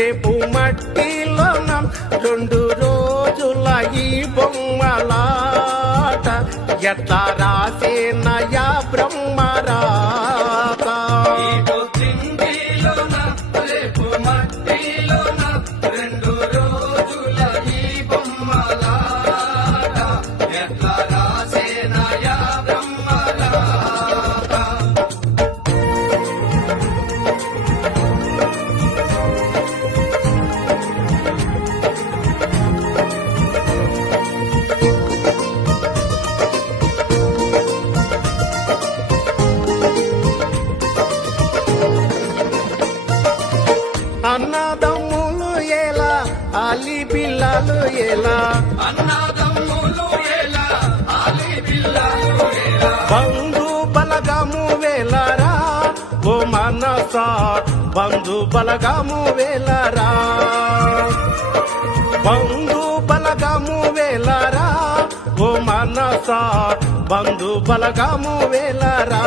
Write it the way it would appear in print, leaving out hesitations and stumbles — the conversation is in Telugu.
రేపు మట్టిలోన 2 రోజుల ఈ బొమ్మలాట ఎట్లా రాసేనయా బ్రహ్మరాత. రేపు మట్టిలోన 2 రోజుల ఈ బొమ్మలాట ఎట్లా రాసేనయా బ్రహ్మరాత. అన్నదమ్ములు ఎలా అలి పిల్లలు ఎలా, అన్నదమ్ములు ఎలా ఆలి పిల్లలు ఎలా, బంధు బలగము వేలరా ఓ మనస బంధు బలగము వేలరా, బంధు బలగము వేలరా ఓ మనస బంధు బలగము వేలరా.